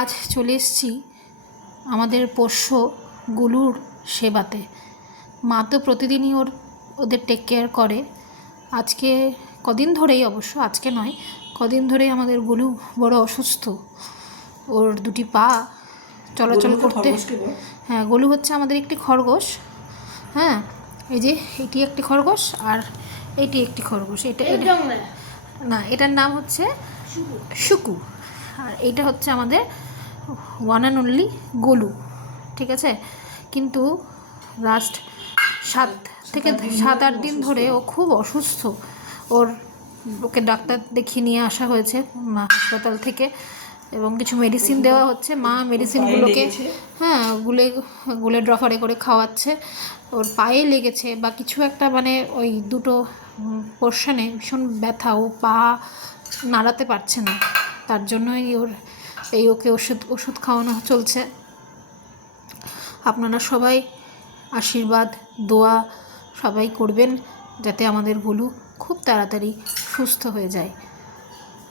আজ চলে এসেছি আমাদের পোষ্য গুলুর সেবাতে। মা তো প্রতিদিনই ওদের টেক কেয়ার করে। আজকে কদিন ধরেই, অবশ্য আজকে নয়, কদিন ধরেই আমাদের গুলু বড় অসুস্থ। ওর দুটি পা চলাচল করতে, হ্যাঁ, গুলু হচ্ছে আমাদের একটি খরগোশ। হ্যাঁ, এই যে এটি একটি খরগোশ আর এটি একটি খরগোশ। এটা না, এটার নাম হচ্ছে শুকু, আর এইটা হচ্ছে আমাদের ওয়ান অ্যান্ড অনলি গোলু। ঠিক আছে, কিন্তু লাস্ট 7-8 দিন ধরে ও খুব অসুস্থ। ওকে ডাক্তার দেখিয়ে নিয়ে আসা হয়েছে হাসপাতাল থেকে, এবং কিছু মেডিসিন দেওয়া হচ্ছে। মা মেডিসিনগুলোকে গুলে ড্রপারে করে খাওয়াচ্ছে। ওর পায়ে লেগেছে বা কিছু একটা, মানে ওই দুটো পোর্শনে ভীষণ ব্যথা, ও পা নাড়াতে পারছে না। তার জন্যই ওকে ওষুধ খাওয়ানো চলছে। আপনারা সবাই আশীর্বাদ, দোয়া সবাই করবেন যাতে আমাদের গুলু খুব তাড়াতাড়ি সুস্থ হয়ে যায়।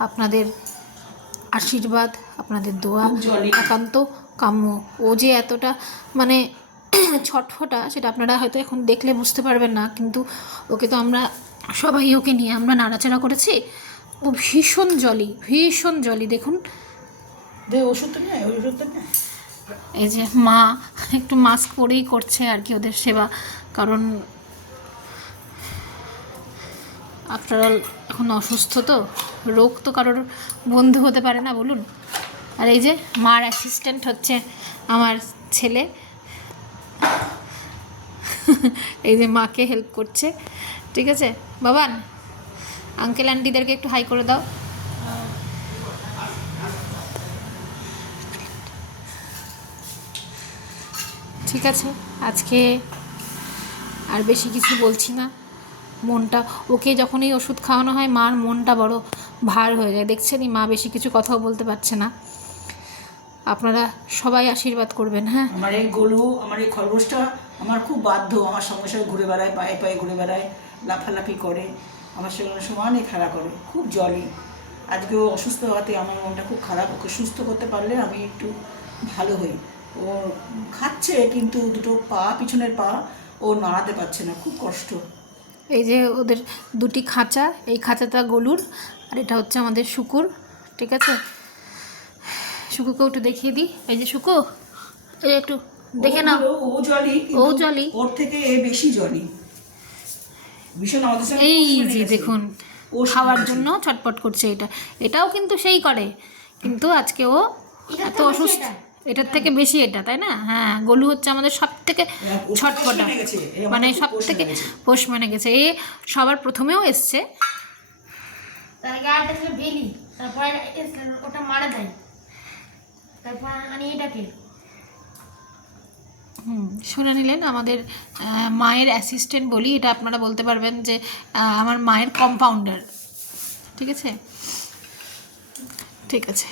আপনাদের আশীর্বাদ, আপনাদের দোয়া একান্ত কাম্য। ও যে এতটা মানে ছটফটা, সেটা আপনারা হয়তো এখন দেখলে বুঝতে পারবেন না, কিন্তু ওকে তো আমরা সবাই ওকে নিয়ে আমরা নাড়াচাড়া করেছি। ও ভীষণ জলি দেখুন। এই যে মা একটু মাস্ক পরেই করছে আর কি ওদের সেবা, কারণ আফটার অল এখন অসুস্থ, তো রোগ তো কারোর বন্ধু হতে পারে না, বলুন। আর এই যে মার অ্যাসিস্ট্যান্ট হচ্ছে আমার ছেলে, এই যে মাকে হেল্প করছে। ঠিক আছে বাবান, আঙ্কেল আন্টিদেরকে একটু হাই করে দাও। ঠিক আছে, আজকে আর বেশি কিছু বলছি না। ওকে যখনই ওষুধ খাওয়ানো হয় মার মনটা বড় ভার হয়ে যায়। দেখছেনই মা বেশি কিছু কথাও বলতে পারছে না। আপনারা সবাই আশীর্বাদ করবেন। হ্যাঁ, আমার এই গোলু, আমার এই খরগোশটা আমার খুব বাধ্য। আমার সঙ্গে সঙ্গে ঘুরে বেড়ায়, পায়ে পায়ে ঘুরে বেড়ায়, লাফালাফি করে, আমার সঙ্গে সমানে খেলা করে, খুব জলি। আজকে ও অসুস্থ হওয়াতে আমার মনটা খুব খারাপ। ওকে সুস্থ করতে পারলে আমি একটু ভালো হই। ও খাচ্ছে কিন্তু দুটো পিছনের পা ও নাড়াতে পারছে না, খুব কষ্ট। এই যে ওদের দুটি খাঁচা, এই খাঁচাটা গলুর আর এটা হচ্ছে আমাদের শুকুর। ঠিক আছে, শুকুকেও একটু দেখিয়ে দিই। এই যে শুকু, এই একটু দেখে নাও। ও জলি, ওর থেকে এ বেশি জলি। এই যে দেখুন, খাওয়ার জন্য ছটপট করছে। এটাও কিন্তু সেই করে, কিন্তু আজকে ও এত অসুস্থ, এটার থেকে বেশি এটা, তাই না? হ্যাঁ, গলু হচ্ছে আমাদের সব থেকে ছটপটা, মানে সব থেকে পোষ মানে গেছে। এ সবার প্রথমেও এসছে, ওটা মারা দেয়, তারপর আমি এটাকে শুনে নিলেন। আমাদের মায়ের অ্যাসিস্ট্যান্ট বলি, এটা আপনারা বলতে পারবেন যে আমার মায়ের কম্পাউন্ডার। ঠিক আছে, ঠিক আছে।